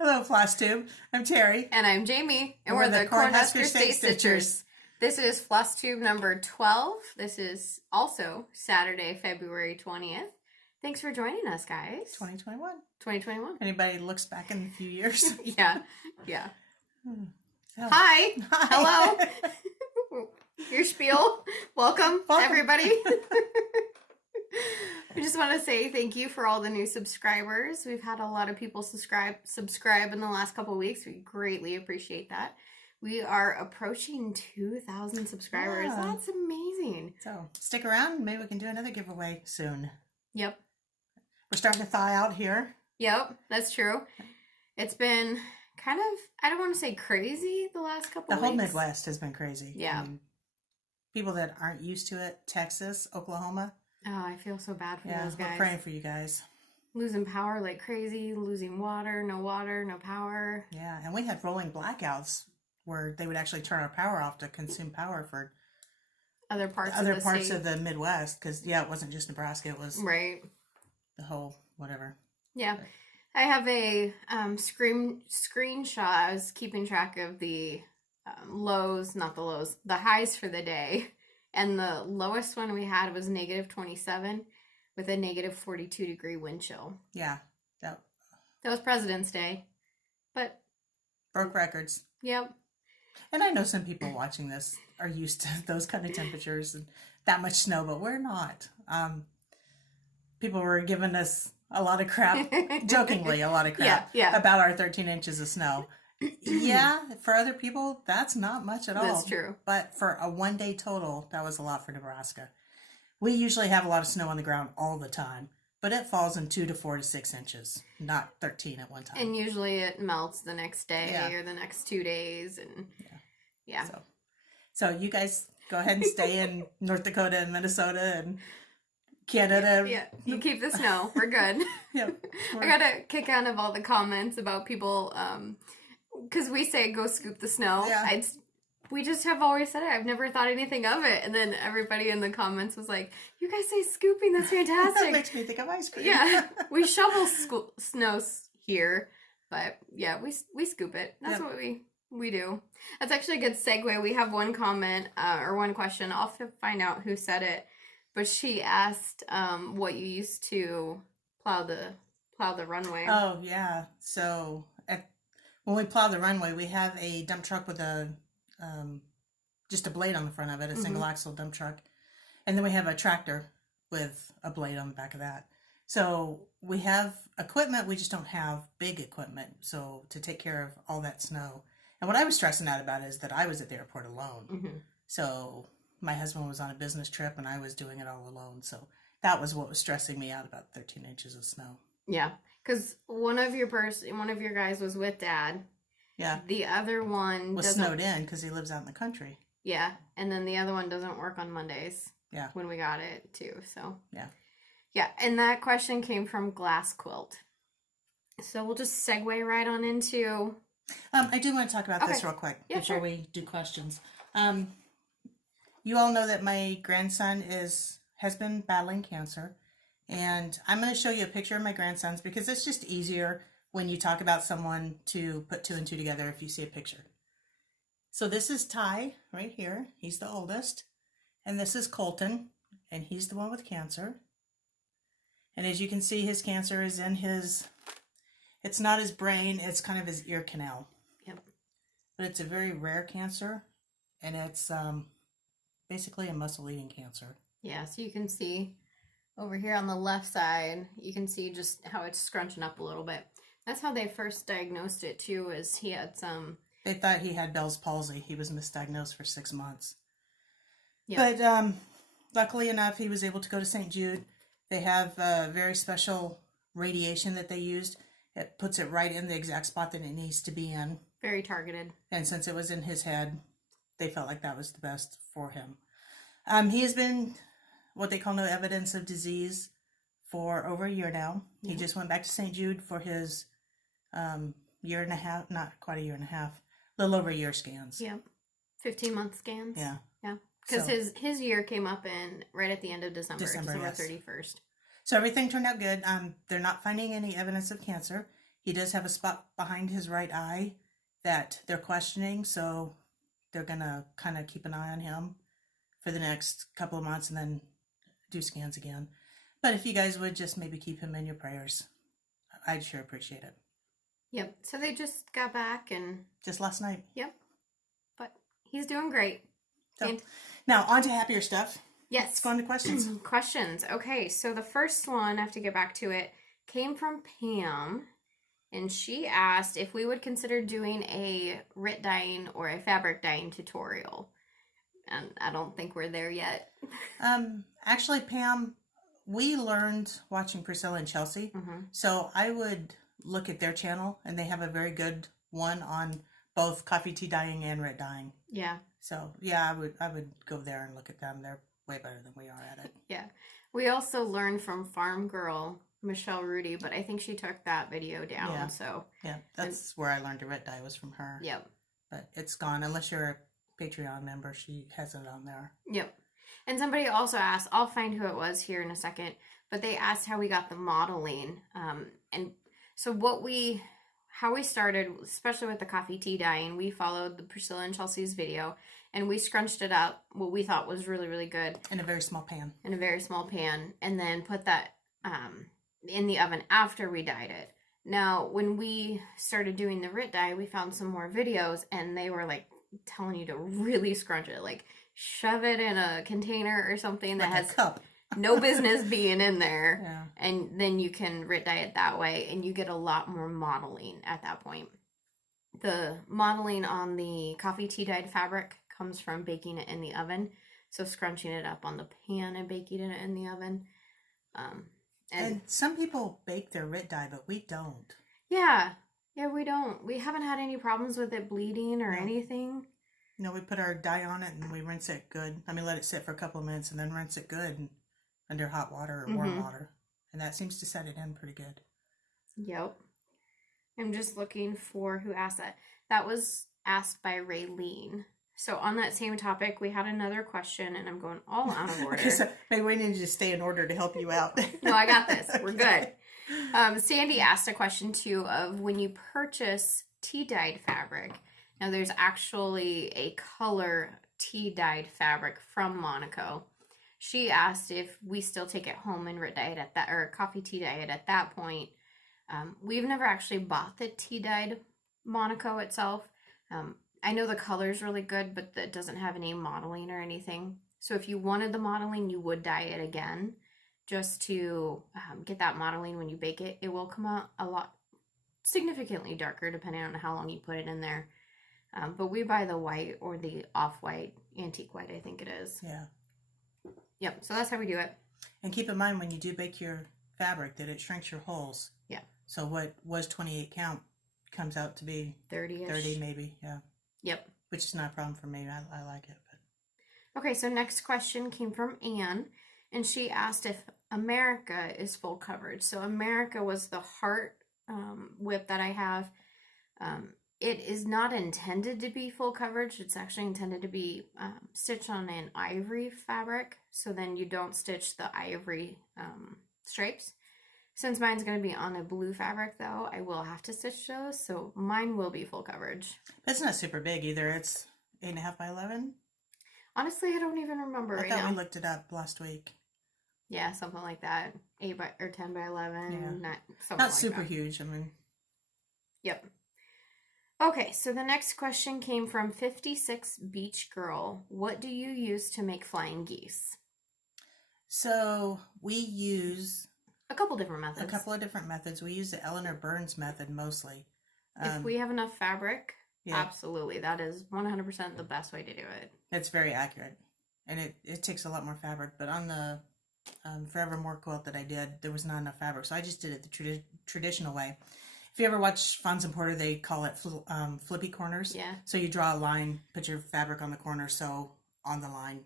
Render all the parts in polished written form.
Hello, Flosstube. I'm Terry. And I'm Jamie, and we're the Cornhusker State Stitchers. This is Flosstube number 12. This is also Saturday, February 20th. Thanks for joining us, guys. 2021. 2021. Anybody looks back in a few years? Yeah. Oh. Hi. Hello. Your spiel. Welcome, everybody. We just want to say thank you for all the new subscribers. We've had a lot of people subscribe in the last couple of weeks. We greatly appreciate that. We are approaching 2,000 subscribers. Yeah. That's amazing. So stick around. Maybe we can do another giveaway soon. Yep. We're starting to thaw out here. Yep, that's true. It's been kind of, I don't want to say crazy the last couple of weeks. The whole Midwest has been crazy. Yeah. I mean, people that aren't used to it, Texas, Oklahoma. Oh, I feel so bad for those guys. We're praying for you guys. Losing power like crazy, losing water, no power. Yeah, and we had rolling blackouts where they would actually turn our power off to consume power for other parts of the Midwest, because it wasn't just Nebraska, it was right, the whole whatever. Yeah. But I have a screenshot. I was keeping track of the the highs for the day, and the lowest one we had was -27 with a -42-degree wind chill. Yeah, that was President's Day, but broke records. Yep. And I know some people watching this are used to those kind of temperatures and that much snow, but we're not. People were giving us a lot of crap, jokingly, about our 13 inches of snow. Yeah, for other people, that's not much at all. That's true. But for a one-day total, that was a lot for Nebraska. We usually have a lot of snow on the ground all the time, but it falls in 2 to 4 to 6 inches, not 13 at one time. And usually it melts the next day or the next 2 days, and So you guys go ahead and stay in North Dakota and Minnesota and Canada. Yeah, you keep the snow. We're good. I got a kick out of all the comments about people, because we say go scoop the snow. Yeah. We just have always said it. I've never thought anything of it. And then everybody in the comments was like, you guys say scooping, that's fantastic. That makes me think of ice cream. Yeah, we shovel snow here, but yeah, we scoop it. That's what we do. That's actually a good segue. We have one comment or one question. I'll have to find out who said it. But she asked what you used to plow the runway. Oh, yeah. So when we plow the runway, we have a dump truck with just a blade on the front of it, a single axle dump truck. And then we have a tractor with a blade on the back of that. So we have equipment, we just don't have big equipment. So to take care of all that snow. And what I was stressing out about is that I was at the airport alone. So my husband was on a business trip and I was doing it all alone. So that was what was stressing me out about 13 inches of snow. Yeah, because one of your guys was with Dad. Yeah. The other one was snowed in because he lives out in the country. Yeah, and then the other one doesn't work on Mondays. Yeah. When we got it too, so. Yeah. Yeah, and that question came from Glass Quilt. So we'll just segue right on into. I do want to talk about this real quick before we do questions. You all know that my grandson has been battling cancer, and I'm going to show you a picture of my grandson's because it's just easier when you talk about someone to put 2 and 2 together if you see a picture. So this is Ty right here. He's the oldest. And this is Colton, and he's the one with cancer. And as you can see, his cancer is in it's not his brain, it's kind of his ear canal. Yep. But it's a very rare cancer, and it's basically a muscle-eating cancer. Yeah, so you can see over here on the left side, you can see just how it's scrunching up a little bit. That's how they first diagnosed it too, is he had some... They thought he had Bell's palsy. He was misdiagnosed for 6 months. Yep. But luckily enough, he was able to go to St. Jude. They have a very special radiation that they used. It puts it right in the exact spot that it needs to be in. Very targeted. And since it was in his head, they felt like that was the best for him. He has been what they call no evidence of disease for over a year now. He just went back to St. Jude for his year and a half, not quite a year and a half, a little over a year scans. Yep. 15-month scans. Yeah. Yeah. Because his year came up in right at the end of December yes. 31st. So everything turned out good. They're not finding any evidence of cancer. He does have a spot behind his right eye that they're questioning, so they're going to kind of keep an eye on him for the next couple of months and then do scans again. But if you guys would just maybe keep him in your prayers, I'd sure appreciate it. Yep. So they just got back and... Just last night. Yep. But he's doing great. So, now, on to happier stuff. Yes. Let's go on to questions. Questions. Okay, so the first one, I have to get back to it, came from Pam. And she asked if we would consider doing a RIT dyeing or a fabric dyeing tutorial. And I don't think we're there yet. Actually, Pam, we learned watching Priscilla and Chelsea. So I would look at their channel, and they have a very good one on both coffee tea dyeing and RIT dyeing. Yeah. So yeah, I would go there and look at them. They're way better than we are at it. Yeah. We also learned from Farm Girl Michelle Rudy, but I think she took that video down. Yeah. So yeah, that's where I learned to RIT dye was from her. Yep. But it's gone unless you're a Patreon member. She has it on there. Yep. And somebody also asked, I'll find who it was here in a second, but they asked how we got the modeling. And so how we started, especially with the coffee tea dyeing, we followed the Priscilla and Chelsea's video, and we scrunched it up, what we thought was really, really good. In a very small pan. And then put that in the oven after we dyed it. Now, when we started doing the RIT dye, we found some more videos, and they were like telling you to really scrunch it, like shove it in a container or something that like has a cup. no business being in there. Yeah. And then you can RIT dye it that way, and you get a lot more modeling at that point. The modeling on the coffee tea dyed fabric comes from baking it in the oven. So scrunching it up on the pan and baking it in the oven. And some people bake their RIT dye, but we don't. Yeah, we don't. We haven't had any problems with it bleeding or anything. No, we put our dye on it and we rinse it good. I mean, let it sit for a couple of minutes and then rinse it good under hot water or warm water. And that seems to set it in pretty good. Yep. I'm just looking for who asked that. That was asked by Raylene. So on that same topic, we had another question, and I'm going all out of order. So maybe we need to just stay in order to help you out. No, I got this. We're good. Sandy asked a question, too, of when you purchase tea-dyed fabric. Now, there's actually a color tea-dyed fabric from Monaco. She asked if we still take it home and RIT dye it at that, or coffee tea dye it at that point. We've never actually bought the tea-dyed Monaco itself. I know the color's really good, but that doesn't have any modeling or anything. So if you wanted the modeling, you would dye it again just to get that modeling when you bake it. It will come out a lot significantly darker depending on how long you put it in there. But we buy the white or the off-white, antique white, I think it is. Yeah. Yep, so that's how we do it. And keep in mind when you do bake your fabric that it shrinks your holes. Yeah. So what was 28 count comes out to be 30-ish. 30 maybe, yeah. Yep. Which is not a problem for me. I like it. But. Okay, so next question came from Anne, and she asked if America is full coverage. So America was the heart whip that I have. It is not intended to be full coverage. It's actually intended to be stitched on an ivory fabric. So then you don't stitch the ivory stripes. Since mine's going to be on a blue fabric, though, I will have to stitch those. So mine will be full coverage. It's not super big either. It's 8.5 by 11. Honestly, I don't even remember right now. I thought we looked it up last week. Yeah, something like that. 8 by or 10 by 11. Yeah. Not like super huge. I mean. Yep. Okay, so the next question came from 56 Beach Girl. What do you use to make flying geese? So we use a couple different methods. We use the Eleanor Burns method mostly. If we have enough fabric, absolutely. That is 100% the best way to do it. It's very accurate. And it takes a lot more fabric. But on the Forevermore quilt that I did, there was not enough fabric. So I just did it the traditional way. If you ever watch Fons and Porter, they call it flippy corners. Yeah. So you draw a line, put your fabric on the corner, sew on the line,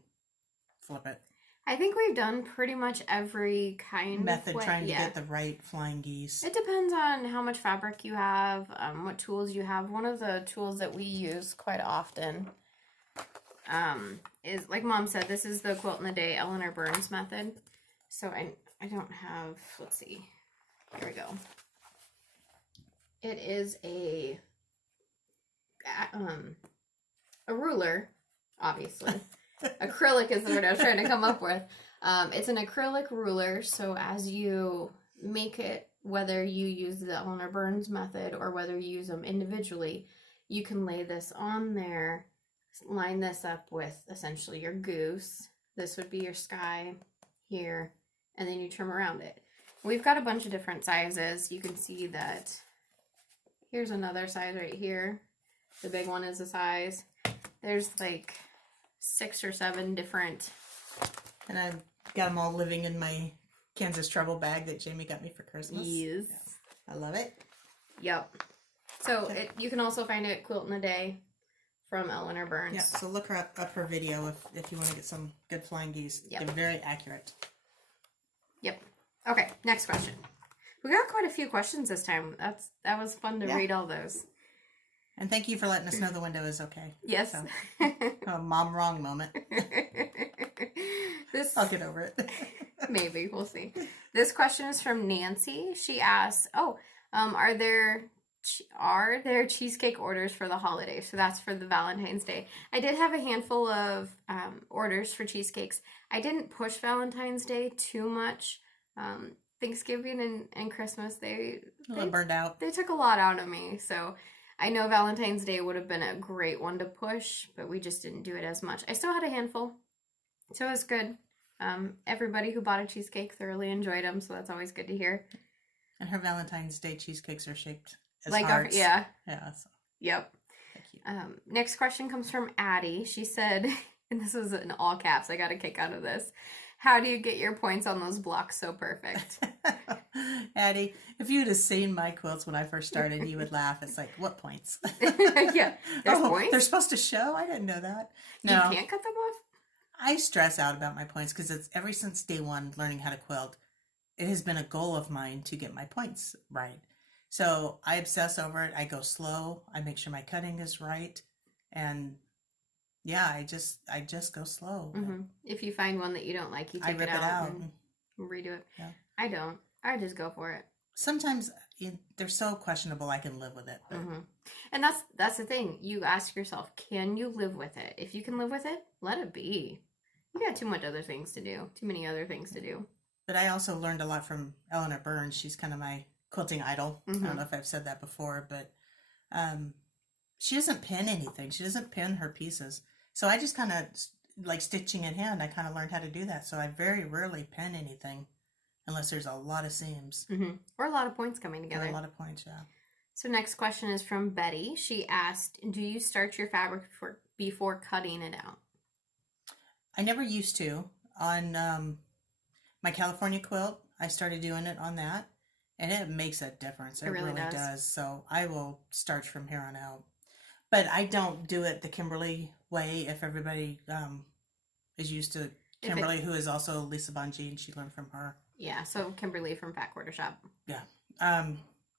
flip it. I think we've done pretty much every kind method of way. Trying to get the right flying geese. It depends on how much fabric you have, what tools you have. One of the tools that we use quite often is, like Mom said, this is the Quilt in the Day Eleanor Burns method. So I don't have, let's see, here we go. It is a ruler, obviously. Acrylic is the word I was trying to come up with. It's an acrylic ruler, so as you make it, whether you use the Eleanor Burns method or whether you use them individually, you can lay this on there, line this up with essentially your goose. This would be your sky here, and then you trim around it. We've got a bunch of different sizes. You can see that here's another size right here. The big one is a size. There's like 6 or 7 different. And I've got them all living in my Kansas Trouble bag that Jamie got me for Christmas. Yes. Yeah. I love it. Yep. So you can also find it Quilt in a Day from Eleanor Burns. Yeah, so look her up her video if you want to get some good flying geese. Yep. They're very accurate. Yep. Okay, next question. We got quite a few questions this time. That was fun to read all those. And thank you for letting us know the window is okay. Yes. So, a mom wrong moment. I'll get over it. Maybe, we'll see. This question is from Nancy. She asks, are there cheesecake orders for the holiday? So that's for the Valentine's Day. I did have a handful of orders for cheesecakes. I didn't push Valentine's Day too much. Thanksgiving and Christmas, they burned out. They took a lot out of me. So I know Valentine's Day would have been a great one to push, but we just didn't do it as much. I still had a handful, so it was good. Everybody who bought a cheesecake thoroughly enjoyed them, so that's always good to hear. And her Valentine's Day cheesecakes are shaped as like hearts. Yeah. So. Yep. Thank you. Next question comes from Addie. She said, and this was in all caps, I got a kick out of this. How do you get your points on those blocks so perfect? Addie, if you would have seen my quilts when I first started, you would laugh. It's like, what points? Yeah, there's points? They're supposed to show? I didn't know that. No. You can't cut them off? I stress out about my points because it's ever since day one learning how to quilt, it has been a goal of mine to get my points right. So I obsess over it. I go slow. I make sure my cutting is right. And yeah, I just go slow. Mm-hmm. If you find one that you don't like, you take it out and redo it. Yeah. I don't. I just go for it. Sometimes they're so questionable I can live with it. But... Mm-hmm. And that's the thing. You ask yourself, can you live with it? If you can live with it, let it be. You got too many other things to do. But I also learned a lot from Eleanor Burns. She's kind of my quilting idol. Mm-hmm. I don't know if I've said that before, but she doesn't pin anything. She doesn't pin her pieces. So I just kind of, like stitching in hand, I kind of learned how to do that. So I very rarely pin anything unless there's a lot of seams. Mm-hmm. Or a lot of points coming together. Or a lot of points, yeah. So next question is from Betty. She asked, do you starch your fabric before cutting it out? I never used to. On my California quilt, I started doing it on that. And it makes a difference. It really does. So I will starch from here on out. But I don't do it the Kimberly way. If everybody is used to Kimberly, who is also Lisa Bungie, and she learned from her. Yeah, so Kimberly from Fat Quarter Shop. Yeah.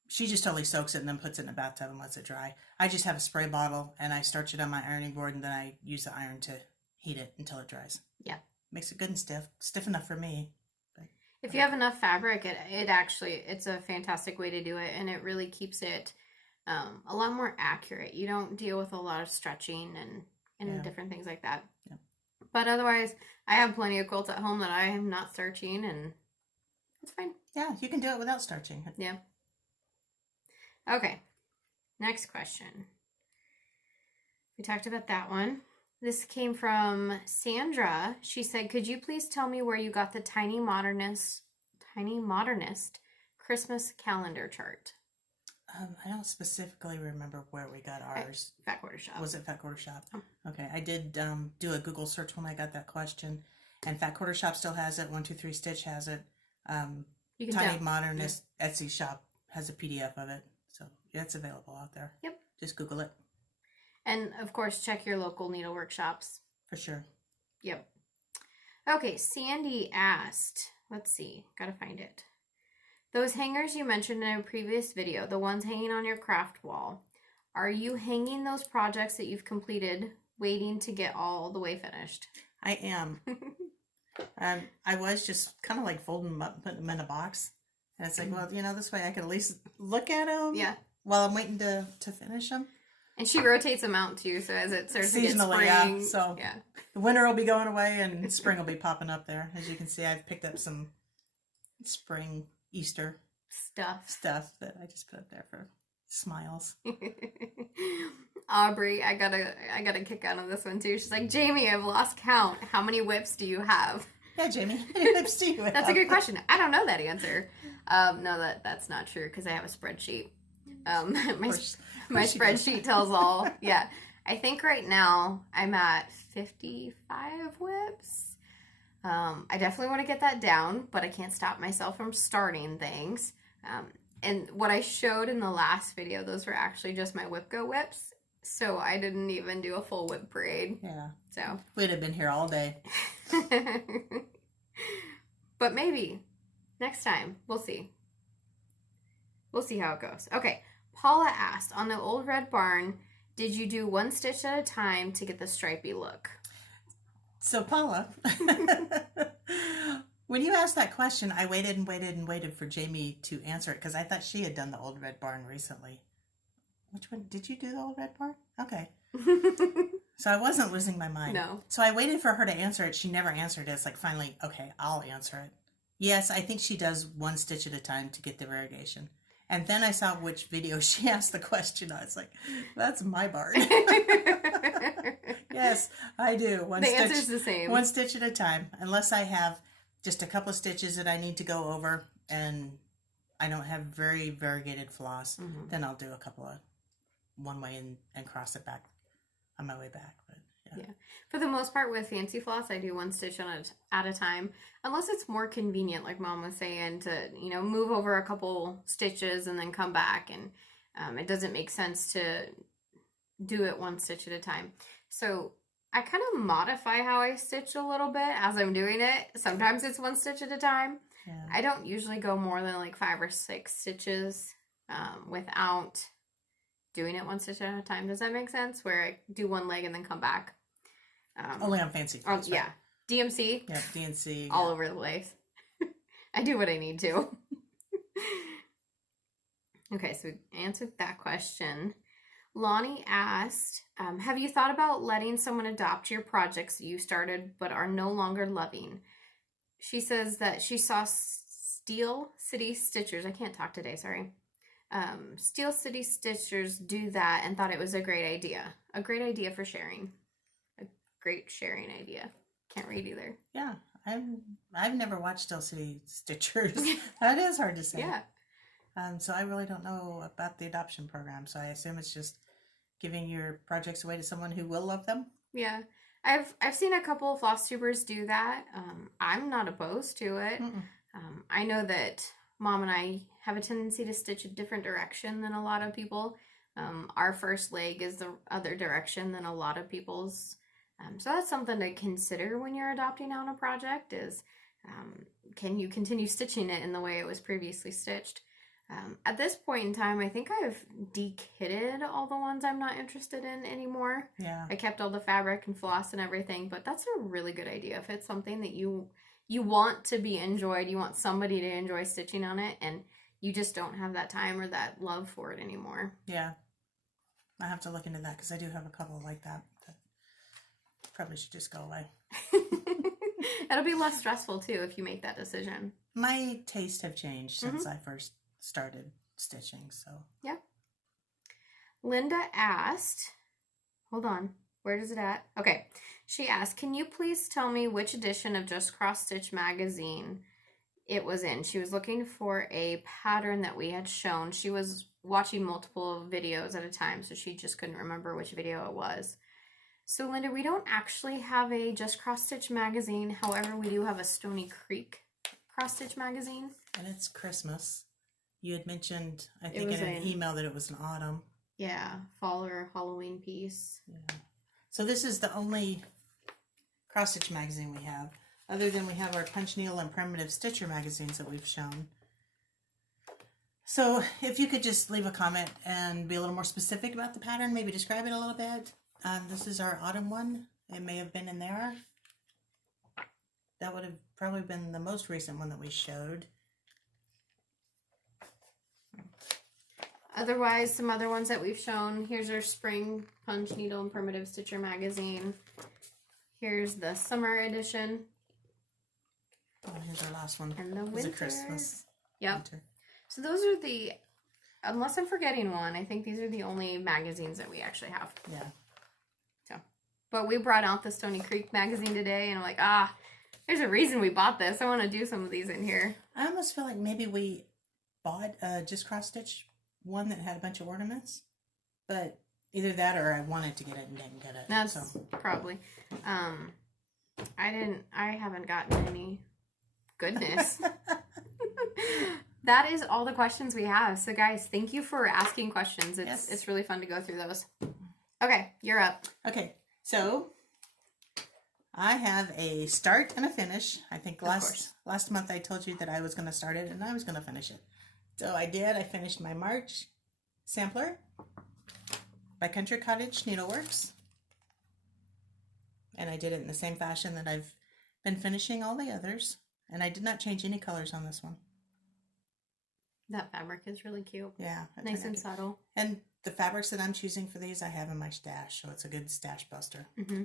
She just totally soaks it and then puts it in a bathtub and lets it dry. I just have a spray bottle, and I starch it on my ironing board, and then I use the iron to heat it until it dries. Yeah. Makes it good and stiff. Stiff enough for me. But, if you have enough fabric, it's a fantastic way to do it, and it really keeps it a lot more accurate. You don't deal with a lot of stretching and different things like that. Yeah. But otherwise, I have plenty of quilts at home that I am not starching, and it's fine. Yeah, you can do it without starching. Yeah. Okay. Next question. We talked about that one. This came from Sandra. She said, could you please tell me where you got the Tiny Modernist Christmas calendar chart? I don't specifically remember where we got ours. Fat Quarter Shop. Was it Fat Quarter Shop? Oh. Okay, I did do a Google search when I got that question, and Fat Quarter Shop still has it. 123 Stitch has it. Tiny Modernist Etsy shop has a PDF of it, so it's available out there. Yep. Just Google it. And of course, check your local needlework shops. For sure. Yep. Okay, Sandy asked, let's see, gotta find it. Those hangers you mentioned in a previous video, the ones hanging on your craft wall, are you hanging those projects that you've completed, waiting to get all the way finished? I am. I was just kind of like folding them up and putting them in a box. And it's like, well, this way I can at least look at them. Yeah. while I'm waiting to finish them. And she rotates them out too, so as it starts to get spring. Yeah. So yeah. The winter will be going away and spring will be popping up there. As you can see, I've picked up some spring Easter stuff that I just put up there for smiles. Aubrey, I got a kick out of this one too. She's like, Jamie, I've lost count. How many whips do you have? Yeah, Jamie, how many whips do you have? That's a good question. I don't know that answer. No, that's not true because I have a spreadsheet. My spreadsheet tells all. Yeah. I think right now I'm at 55 whips. I definitely want to get that down, but I can't stop myself from starting things. And what I showed in the last video, those were actually just my WIPGO whips. So I didn't even do a full whip parade. Yeah. So we'd have been here all day. But maybe next time. We'll see. We'll see how it goes. Okay. Paula asked, on the old red barn, did you do one stitch at a time to get the stripy look? So Paula, when you asked that question, I waited and waited and waited for Jamie to answer it because I thought she had done the old red barn recently. Which one? Did you do the old red barn? Okay. So I wasn't losing my mind. No. So I waited for her to answer it. She never answered it. It's like, finally, okay, I'll answer it. Yes, I think she does one stitch at a time to get the variegation. And then I saw which video she asked the question. I was like, that's my barn. Yes, I do. The answer's the same. One stitch at a time. Unless I have just a couple of stitches that I need to go over and I don't have very variegated floss, then I'll do a couple of one way and cross it back on my way back. But yeah. For the most part with fancy floss, I do one stitch at a time, unless it's more convenient, like Mom was saying, to move over a couple stitches and then come back, and it doesn't make sense to do it one stitch at a time. So I kind of modify how I stitch a little bit as I'm doing it. Sometimes it's one stitch at a time. Yeah. I don't usually go more than like 5 or 6 stitches without doing it one stitch at a time. Does that make sense? Where I do one leg and then come back. Only on fancy floss, right? Yeah. DMC. Yeah, DMC. All over the place. I do what I need to. Okay, so we answered that question. Lonnie asked, have you thought about letting someone adopt your projects you started but are no longer loving? She says that she saw Steel City Stitchers. I can't talk today, sorry. Steel City Stitchers do that and thought it was a great idea. A great idea for sharing. A great sharing idea. Can't read either. Yeah, I've never watched Steel City Stitchers. That is hard to say. Yeah. So I really don't know about the adoption program. So I assume it's just giving your projects away to someone who will love them. Yeah. I've seen a couple of Flosstubers do that. I'm not opposed to it. I know that Mom and I have a tendency to stitch a different direction than a lot of people. Our first leg is the other direction than a lot of people's. So that's something to consider when you're adopting on a project is, can you continue stitching it in the way it was previously stitched? At this point in time, I think I've de-kitted all the ones I'm not interested in anymore. Yeah. I kept all the fabric and floss and everything, but that's a really good idea. If it's something that you want to be enjoyed, you want somebody to enjoy stitching on it, and you just don't have that time or that love for it anymore. Yeah. I have to look into that because I do have a couple like that probably should just go away. It'll be less stressful, too, if you make that decision. My tastes have changed since I first started stitching, so. Yeah. Linda asked, hold on, where is it at? Okay. She asked, can you please tell me which edition of Just Cross Stitch magazine it was in? She was looking for a pattern that we had shown. She was watching multiple videos at a time, so she just couldn't remember which video it was. So, Linda, we don't actually have a Just Cross Stitch magazine. However, we do have a Stony Creek Cross Stitch magazine. And it's Christmas. You had mentioned, I think in an email, that it was an autumn. Yeah, fall or Halloween piece. Yeah. So this is the only cross stitch magazine we have, other than we have our Punch Needle and Primitive Stitcher magazines that we've shown. So if you could just leave a comment and be a little more specific about the pattern, maybe describe it a little bit. This is our autumn one. It may have been in there. That would have probably been the most recent one that we showed. Otherwise, some other ones that we've shown. Here's our Spring Punch Needle and Primitive Stitcher magazine. Here's the summer edition. Oh, here's our last one. And the winter. Christmas. Yep. Winter. So those are the, unless I'm forgetting one, I think these are the only magazines that we actually have. Yeah. So, but we brought out the Stony Creek magazine today, and I'm like, there's a reason we bought this. I want to do some of these in here. I almost feel like maybe we bought just cross stitch one that had a bunch of ornaments, but either that or I wanted to get it and didn't get it. That's probably. I haven't gotten any. Goodness. That is all the questions we have. So guys, thank you for asking questions. It's really fun to go through those. Okay, you're up. Okay, so I have a start and a finish. I think last month I told you that I was going to start it and I was going to finish it. So I did. I finished my March sampler by Country Cottage Needleworks. And I did it in the same fashion that I've been finishing all the others. And I did not change any colors on this one. That fabric is really cute. Yeah. Nice and subtle. And the fabrics that I'm choosing for these I have in my stash, so it's a good stash buster. Mm-hmm.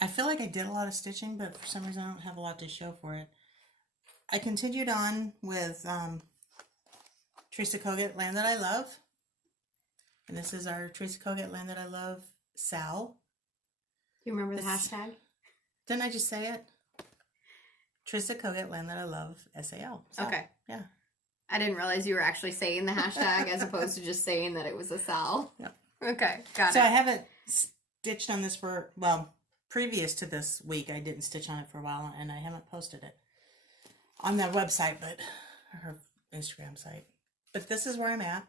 I feel like I did a lot of stitching, but for some reason I don't have a lot to show for it. I continued on with Teresa Kogut, Land That I Love. And this is our Teresa Kogut, Land That I Love Sal. Do you remember the hashtag? Didn't I just say it? Teresa Kogut, Land That I Love, SAL. Sal. Okay. Yeah. I didn't realize you were actually saying the hashtag as opposed to just saying that it was a Sal. Yep. Okay, got it. So I haven't stitched on this for, well, previous to this week, I didn't stitch on it for a while, and I haven't posted it on that website, but her Instagram site. But this is where I'm at.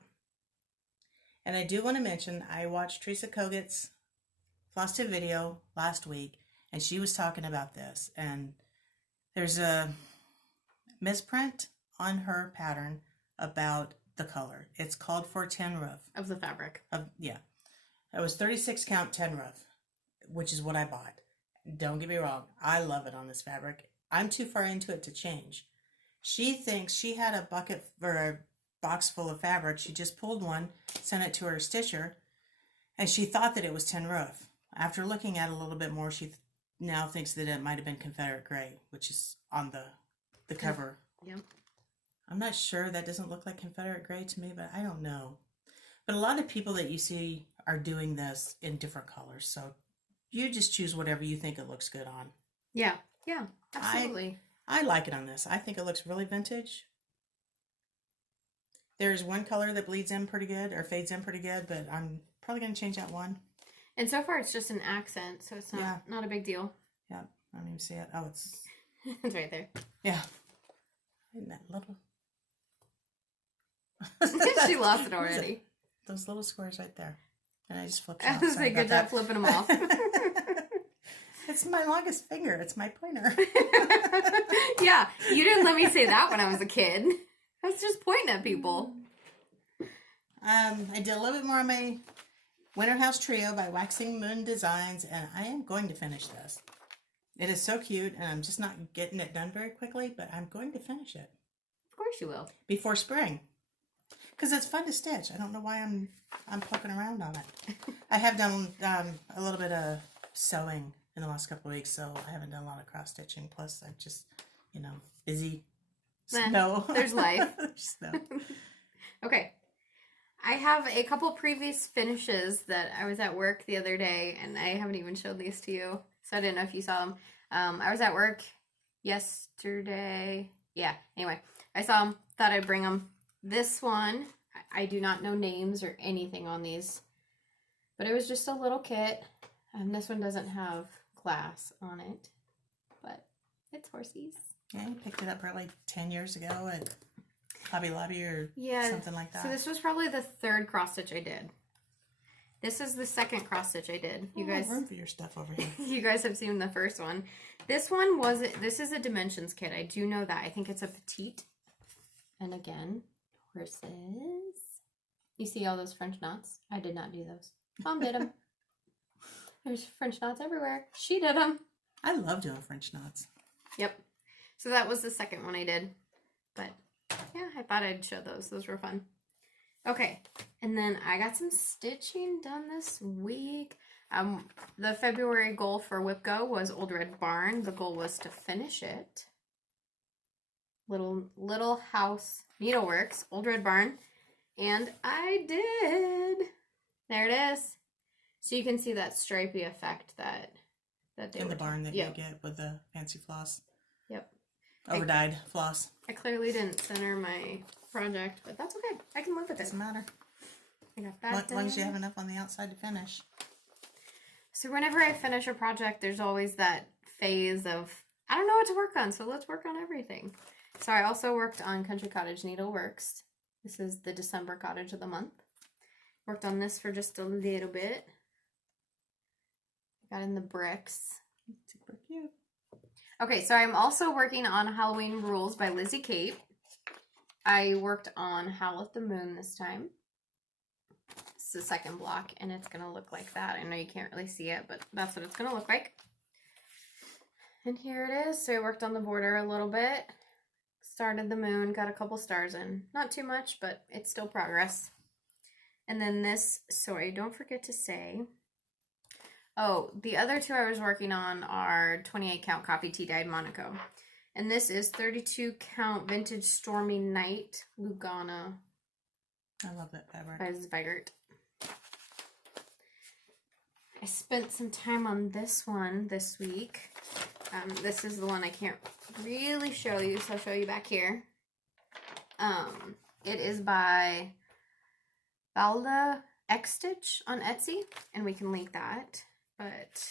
And I do want to mention, I watched Teresa Kogut's Flosstube video last week, and she was talking about this. And there's a misprint on her pattern about the color. It's called for 10 roof. Of the fabric. Yeah. It was 36 count 10 roof, which is what I bought. Don't get me wrong. I love it on this fabric. I'm too far into it to change. She thinks she had a bucket or a box full of fabric. She just pulled one, sent it to her stitcher, and she thought that it was 10 roof. After looking at it a little bit more, she now thinks that it might have been Confederate gray, which is on the cover. Yep. I'm not sure. That doesn't look like Confederate gray to me, but I don't know. But a lot of people that you see are doing this in different colors, so you just choose whatever you think it looks good on. Yeah, yeah, absolutely. I like it on this. I think it looks really vintage. There's one color that bleeds in pretty good, or fades in pretty good, but I'm probably going to change that one. And so far it's just an accent, so it's not a big deal. Yeah, I don't even see it. Oh, it's... It's right there. Yeah. Isn't that little? She lost it already. Those little squares right there. And I just flipped I off. was like, good job flipping them off. It's my longest finger. It's my pointer. Yeah, you didn't let me say that when I was a kid. I was just pointing at people. I did a little bit more on my Winter House Trio by Waxing Moon Designs, and I am going to finish this. It is so cute, and I'm just not getting it done very quickly, but I'm going to finish it. Of course you will. Before spring. Because it's fun to stitch. I don't know why I'm poking around on it. I have done a little bit of sewing in the last couple of weeks, so I haven't done a lot of cross stitching. Plus, I'm just, busy. Snow. There's life. There's snow. Okay. I have a couple previous finishes that I was at work the other day, and I haven't even showed these to you, so I didn't know if you saw them. I was at work yesterday. Yeah, anyway, I saw them, thought I'd bring them. This one, I do not know names or anything on these, but it was just a little kit, and this one doesn't have glass on it, but it's horsies. Yeah, you picked it up probably 10 years ago at Hobby Lobby or something like that. So this was probably the third cross stitch I did. This is the second cross stitch I did. You guys, room for your stuff over here. You guys have seen the first one. This is a dimensions kit. I do know that. I think it's a petite. And again, horses. You see all those French knots? I did not do those. Mom did them. There's French knots everywhere. She did them. I love doing French knots. Yep. So that was the second one I did. But yeah, I thought I'd show those. Those were fun. Okay, and then I got some stitching done this week. The February goal for WIPGO was Old Red Barn. The goal was to finish it. Little House Needleworks, Old Red Barn, and I did. There it is. So you can see that stripy effect that they in the barn that yep. you get with the fancy floss. Yep. Overdyed floss. I clearly didn't center my project, but that's okay. I can live with it. Doesn't matter. I got that as long as you have enough on the outside to finish. So whenever I finish a project, there's always that phase of, I don't know what to work on, so let's work on everything. So I also worked on Country Cottage Needleworks. This is the December cottage of the month. Worked on this for just a little bit. Got in the bricks. Super cute. Okay, so I'm also working on Halloween Rules by Lizzie Kate. I worked on Howl at the Moon this time. It's the second block, and it's going to look like that. I know you can't really see it, but that's what it's going to look like. And here it is. So I worked on the border a little bit. Started the moon, got a couple stars in. Not too much, but it's still progress. And then this, sorry, don't forget to say, oh, the other two I was working on are 28 count coffee tea dyed Monaco. And this is 32 count vintage Stormy Night Lugana. I love that fabric. By Zweigert. I spent some time on this one this week. This is the one I can't really show you, so I'll show you back here. It is by Valhalla X Stitch on Etsy, and we can link that. But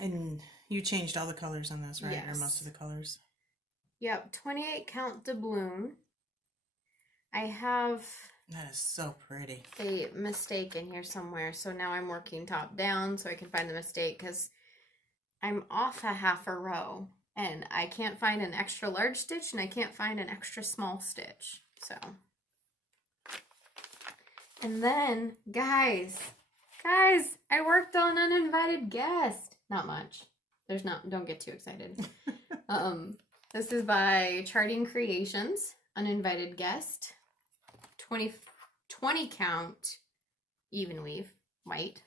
and you changed all the colors on this, right? Yes. Or most of the colors. Yep, 28 count doubloon. I have that is so pretty. A mistake in here somewhere, so now I'm working top down so I can find the mistake because I'm off a half a row and I can't find an extra large stitch and I can't find an extra small stitch. So, and then guys, I worked on Uninvited Guest. Not much. Don't get too excited. This is by Charting Creations, Uninvited Guest. 20 count even weave, white.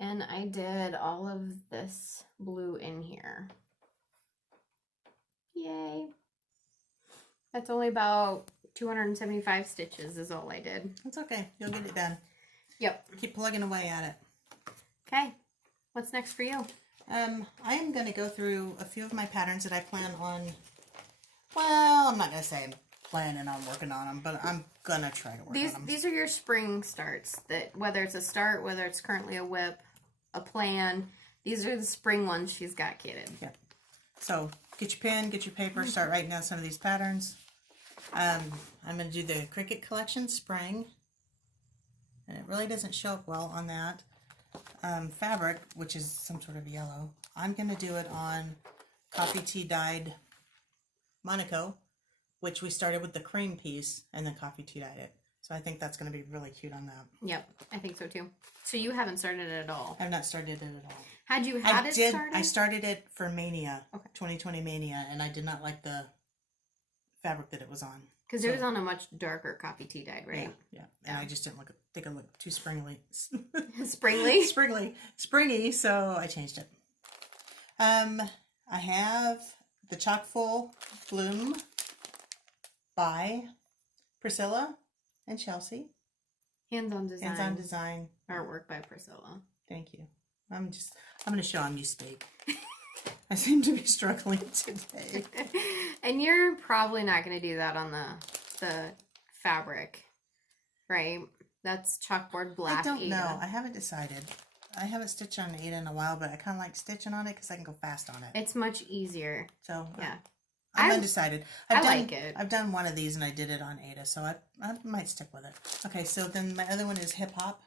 And I did all of this blue in here. Yay. That's only about 275 stitches is all I did. That's okay. You'll get it done. Yep. Keep plugging away at it. Okay. What's next for you? I am going to go through a few of my patterns that I plan on, well, I'm not going to say I'm planning on working on them, but I'm going to try to work on them. These are your spring starts, that whether it's a start, whether it's currently a whip, a plan, these are the spring ones she's got kitted. Yeah. So get your pen, get your paper, start writing down some of these patterns. I'm going to do the Cricket Collection Spring, and it really doesn't show up well on that. Fabric, which is some sort of yellow, I'm going to do it on coffee tea dyed Monaco, which we started with the cream piece and then coffee tea dyed it. So I think that's going to be really cute on that. Yep, I think so too. So you haven't started it at all? I've not started it at all. Had you had it started? I started it for Mania, okay. 2020 Mania, and I did not like the fabric that it was on. Because it was on a much darker coffee tea dyed, right? Yeah. And I just didn't think it looked too springly. Springly? Springy, so I changed it. I have the Chock Full Bloom by Priscilla and Chelsea. Hands-on design. Hands-on design. Artwork by Priscilla. Thank you. I'm going to show them you speak. I seem to be struggling today. And you're probably not going to do that on the fabric, right? That's chalkboard black. I don't know. I haven't decided. I haven't stitched on Ada in a while, but I kind of like stitching on it because I can go fast on it. It's much easier. So yeah, I'm undecided. I like it. I've done one of these and I did it on Ada, so I might stick with it. Okay, so then my other one is Hip Hop.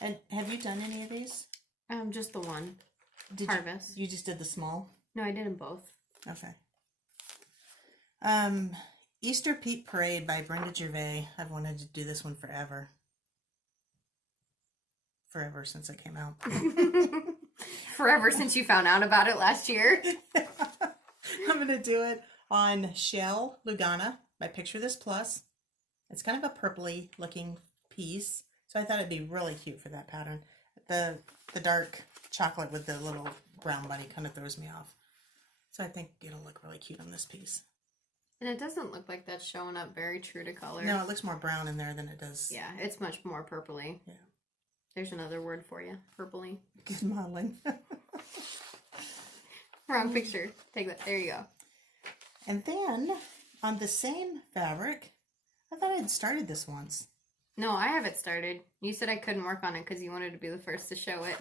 And have you done any of these? Just the one. Did Harvest. You just did the small? No, I did them both. Okay. Easter Peep Parade by Brenda Gervais. I've wanted to do this one forever. Forever since it came out. forever since you found out about it last year. I'm going to do it on Shell Lugana by Picture This Plus. It's kind of a purpley looking piece, so I thought it'd be really cute for that pattern. The dark chocolate with the little brown bunny kind of throws me off. So I think it'll look really cute on this piece. And it doesn't look like that's showing up very true to color. No, it looks more brown in there than it does. Yeah, it's much more purpley. Yeah. There's another word for you. Purpley. Good modeling. Wrong picture. Take that. There you go. And then, on the same fabric, I thought I had started this once. No, I haven't started. You said I couldn't work on it because you wanted to be the first to show it.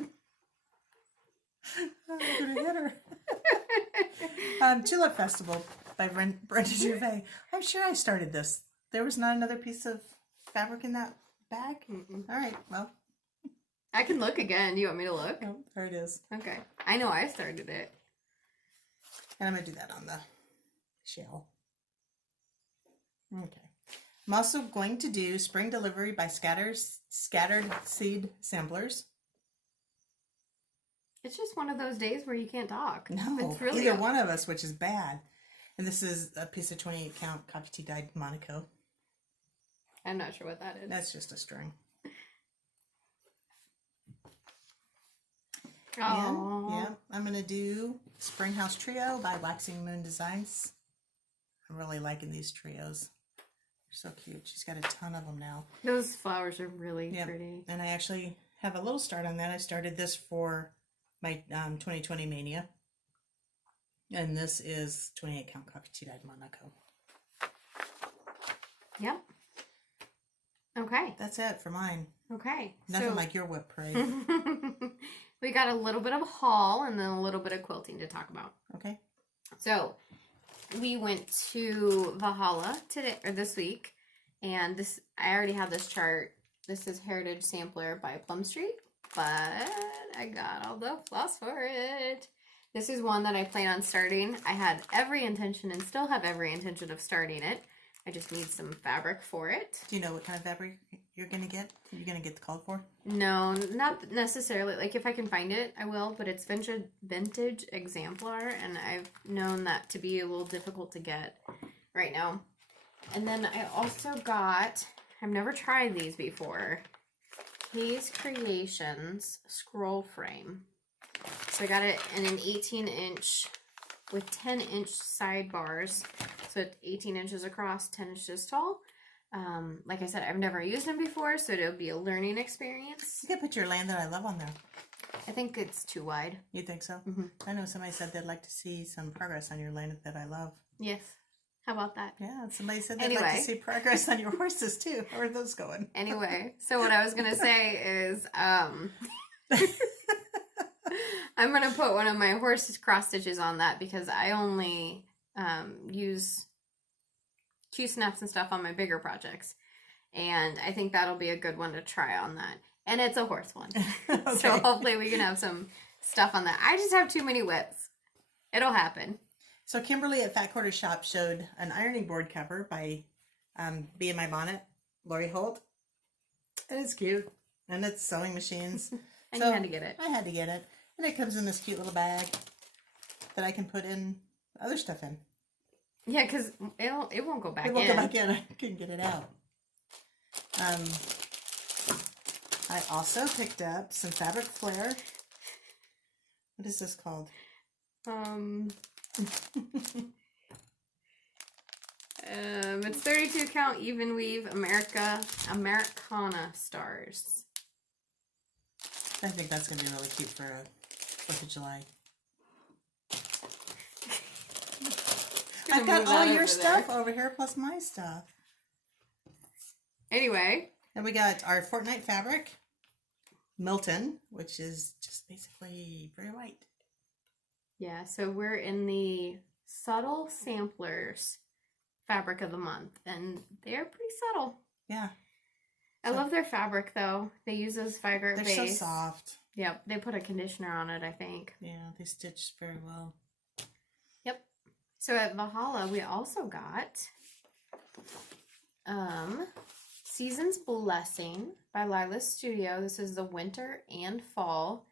I'm going to hit her. Tulip Festival by Brenda Gervais. I'm sure I started this. There was not another piece of fabric in that bag? Mm-mm. All right, well. I can look again. Do you want me to look? No, there it is. Okay. I know I started it. And I'm going to do that on the shell. Okay. I'm also going to do Spring Delivery by Scattered Seed Samplers. It's just one of those days where you can't talk. No, it's really either one of us, which is bad. And this is a piece of 28 count coffee tea dyed Monaco. I'm not sure what that is. That's just a string. Oh, yeah, I'm going to do Spring House Trio by Waxing Moon Designs. I'm really liking these trios. They're so cute. She's got a ton of them now. those flowers are really pretty. And I actually have a little start on that. I started this for my 2020 Mania. And this is 28 count coffee tea dyed Monaco. Yep. Okay. That's it for mine. Okay. Nothing like your whip parade. We got a little bit of a haul and then a little bit of quilting to talk about. Okay. So we went to Valhalla today or this week, and this I already have this chart. This is Heritage Sampler by Plum Street, but I got all the floss for it. This is one that I plan on starting. I had every intention and still have every intention of starting it. I just need some fabric for it. Do you know what kind of fabric you're going to get? You're going to get the called for? No, not necessarily. Like, if I can find it, I will. But it's vintage exemplar, and I've known that to be a little difficult to get right now. And then I also got, I've never tried these before, Hayes Creations scroll frame. So I got it in an 18-inch with 10-inch sidebars. So it's 18 inches across, 10 inches tall. Like I said, I've never used them before, so it'll be a learning experience. You could put your Land That I Love on there. I think it's too wide. You think so? Mm-hmm. I know somebody said they'd like to see some progress on your Land That I Love. Yes. How about that? Yeah, somebody said they'd like to see progress on your horses too. How are those going? Anyway, so what I was going to say is, I'm going to put one of my horse's cross stitches on that because I only use Q-snaps and stuff on my bigger projects. And I think that'll be a good one to try on that. And it's a horse one. Okay. So hopefully we can have some stuff on that. I just have too many whips. It'll happen. So Kimberly at Fat Quarter Shop showed an ironing board cover by Be In My Bonnet, Lori Holt. And it's cute. And it's sewing machines. And so you had to get it. I had to get it. And it comes in this cute little bag that I can put in other stuff in. Yeah, because it won't go back in. It won't go back in. I couldn't get it out. I also picked up some Fabric Flare. What is this called? It's 32 count even weave Americana stars. I think that's going to be really cute for a 4th of July. I've got all your stuff over here plus my stuff. Anyway. And we got our Fortnite fabric, Milton, which is just basically very white. Yeah, so we're in the Subtle Samplers fabric of the month, and they're pretty subtle. Yeah. I love their fabric, though. They use those fiber base. They're so soft. Yep, they put a conditioner on it, I think. Yeah, they stitch very well. Yep. So at Valhalla, we also got Season's Blessing by Lila's Studio. This is the winter and fall.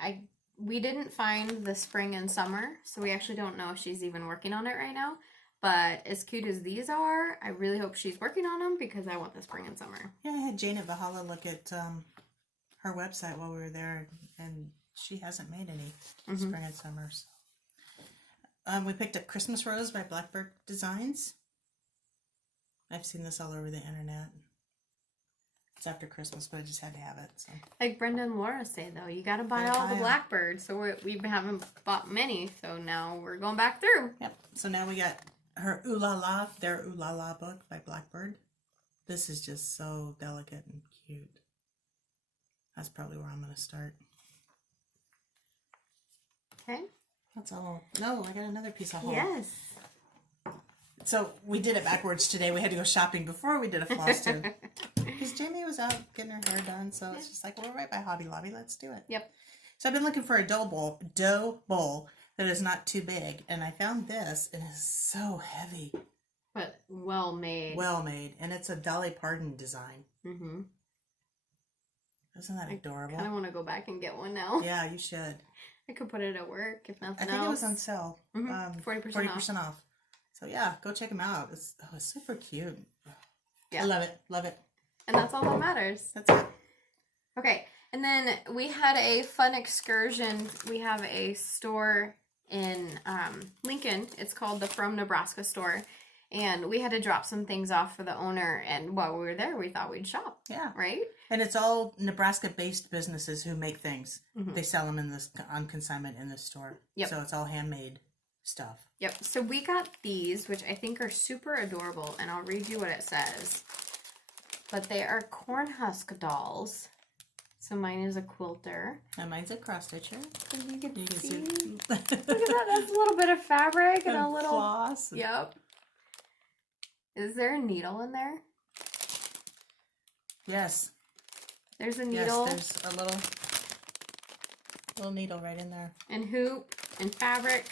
I we didn't find the spring and summer, so we actually don't know if she's even working on it right now. But as cute as these are, I really hope she's working on them because I want the spring and summer. Yeah, I had Jane at Valhalla look at her website while we were there, and she hasn't made any spring and summers. We picked up Christmas Rose by Blackbird Designs. I've seen this all over the internet. It's after Christmas, but I just had to have it. So. Like Brenda and Laura say, though, you got to buy all the Blackbirds. So we haven't bought many, so now we're going back through. Yep. So now we got her Ooh La La, their Ooh La La book by Blackbird. This is just so delicate and cute. That's probably where I'm going to start. Okay. That's all. No, I got another piece of haul. Yes. So we did it backwards today. We had to go shopping before we did a Flosstube. Because Jamie was out getting her hair done, so it's just like, we're right by Hobby Lobby. Let's do it. Yep. So I've been looking for a dough bowl that is not too big, and I found this, and it's so heavy. But well made. Well made, and it's a Dolly Parton design. Mm-hmm. Isn't that adorable? I kind of want to go back and get one now. Yeah, you should. I could put it at work if nothing else. I think it was on sale. 40% off. So yeah, go check them out. It's super cute. Yeah. I love it. Love it. And that's all that matters. That's it. Okay. And then we had a fun excursion. We have a store in Lincoln. It's called the From Nebraska store. And we had to drop some things off for the owner. And while we were there, we thought we'd shop. Yeah. Right? And it's all Nebraska-based businesses who make things. They sell them on consignment in the store. Yep. So it's all handmade stuff. Yep. So we got these, which I think are super adorable. And I'll read you what it says. But they are corn husk dolls. So mine is a quilter. And mine's a cross stitcher. And you can see. Look Look at that. That's a little bit of fabric and a little floss. Yep. Is there a needle in there? Yes. There's a needle. Yes, there's a little needle right in there. And hoop and fabric.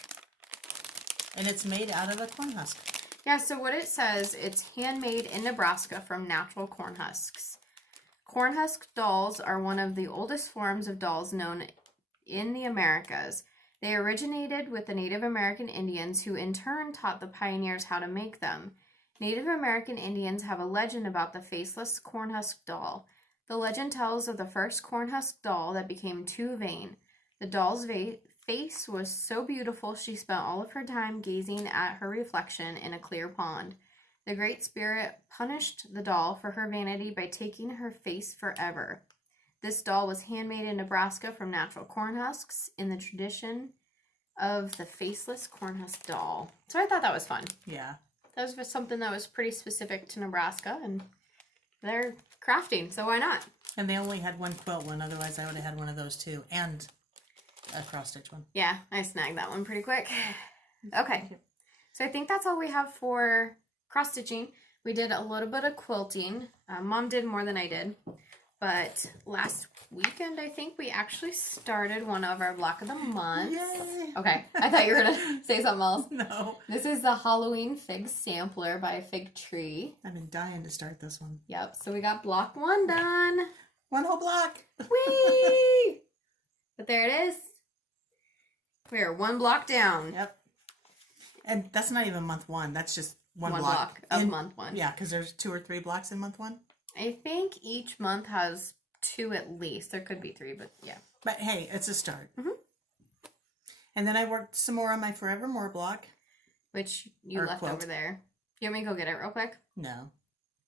And it's made out of a corn husk. Yeah, so what it says, it's handmade in Nebraska from natural corn husks. Corn husk dolls are one of the oldest forms of dolls known in the Americas. They originated with the Native American Indians, who in turn taught the pioneers how to make them. Native American Indians have a legend about the faceless corn husk doll. The legend tells of the first corn husk doll that became too vain. The doll's face was so beautiful she spent all of her time gazing at her reflection in a clear pond. The Great Spirit punished the doll for her vanity by taking her face forever. This doll was handmade in Nebraska from natural corn husks in the tradition of the faceless corn husk doll. So I thought that was fun. Yeah. That was just something that was pretty specific to Nebraska, and they're crafting, so why not? And they only had one quilt one, otherwise I would have had one of those too. And a cross stitch one. Yeah, I snagged that one pretty quick. Okay. So I think that's all we have for cross stitching. We did a little bit of quilting. Mom did more than I did. But last weekend, I think, we actually started one of our block of the months. Yay! Okay, I thought you were going to say something else. No. This is the Halloween Fig Sampler by Fig Tree. I've been dying to start this one. Yep, so we got block 1 done. One whole block. Whee! But there it is. We're 1 block down. Yep. And that's not even month 1. That's just one block of month 1. Yeah, because there's 2 or 3 blocks in month 1. I think each month has 2 at least. There could be 3, but yeah. But hey, it's a start. And then I worked some more on my Forevermore block. Which you left over there. You want me to go get it real quick? No.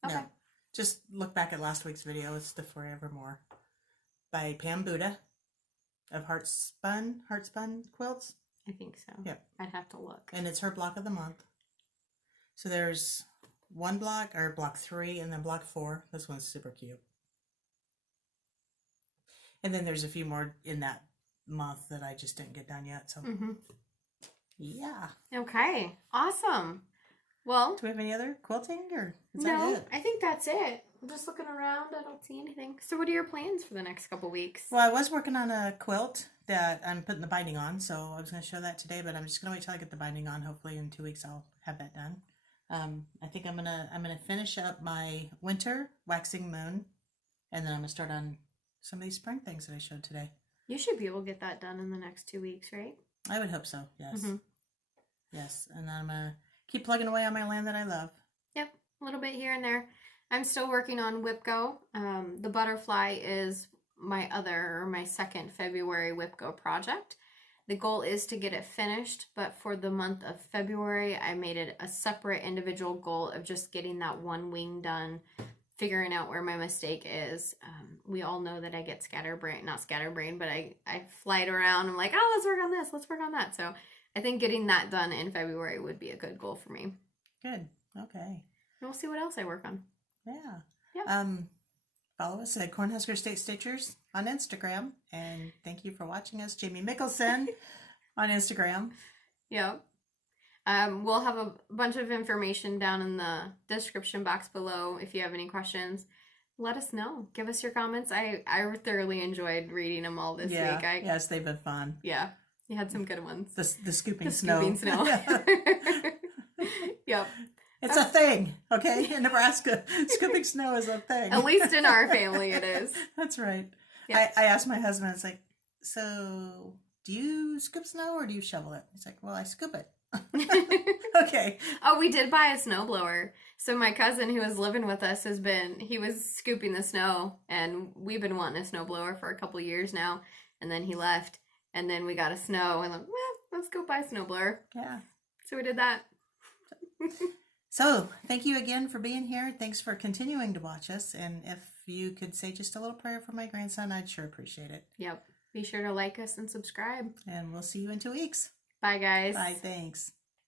Okay. No. Just look back at last week's video. It's the Forevermore by Pam Buddha of Heartspun Quilts. I think so. Yep. I'd have to look. And it's her block of the month. So there's 1 block, or block 3, and then block 4. This one's super cute. And then there's a few more in that month that I just didn't get done yet. So, yeah. Okay. Awesome. Well, Do we have any other quilting, or is no, that it? I think that's it. I'm just looking around. I don't see anything. So what are your plans for the next couple weeks? Well, I was working on a quilt that I'm putting the binding on, so I was going to show that today, but I'm just going to wait till I get the binding on. Hopefully in 2 weeks I'll have that done. I think I'm gonna finish up my winter waxing moon, and then I'm gonna start on some of these spring things that I showed today. You should be able to get that done in the next 2 weeks, right? I would hope so, yes. Yes, and I'm going to keep plugging away on my land that I love. Yep, a little bit here and there. I'm still working on WIPGO. The butterfly is my second February WIPGO project. The goal is to get it finished, but for the month of February, I made it a separate individual goal of just getting that one wing done, figuring out where my mistake is. We all know that I get not scatterbrained, but I fly it around. I'm like, oh, let's work on this, let's work on that. So I think getting that done in February would be a good goal for me. Good, okay. And we'll see what else I work on. Yeah. Follow us at Cornhusker State Stitchers on Instagram. And thank you for watching us. Jamie Mickelson on Instagram. Yep. We'll have a bunch of information down in the description box below. If you have any questions, let us know. Give us your comments. I thoroughly enjoyed reading them all this week. Yes, they've been fun. Yeah. You had some good ones. The scooping snow. Scooping snow. Yep. It's a thing, okay? In Nebraska, scooping snow is a thing. At least in our family it is. That's right. Yeah. I asked my husband, it's like, so do you scoop snow or do you shovel it? He's like, well, I scoop it. Okay. Oh, we did buy a snowblower. So my cousin who was living with us he was scooping the snow, and we've been wanting a snowblower for a couple years now, and then he left, and then we got a snow, and like, well, let's go buy a snowblower. Yeah. So we did that. So, thank you again for being here. Thanks for continuing to watch us. And if you could say just a little prayer for my grandson, I'd sure appreciate it. Yep. Be sure to like us and subscribe. And we'll see you in 2 weeks. Bye, guys. Bye, thanks.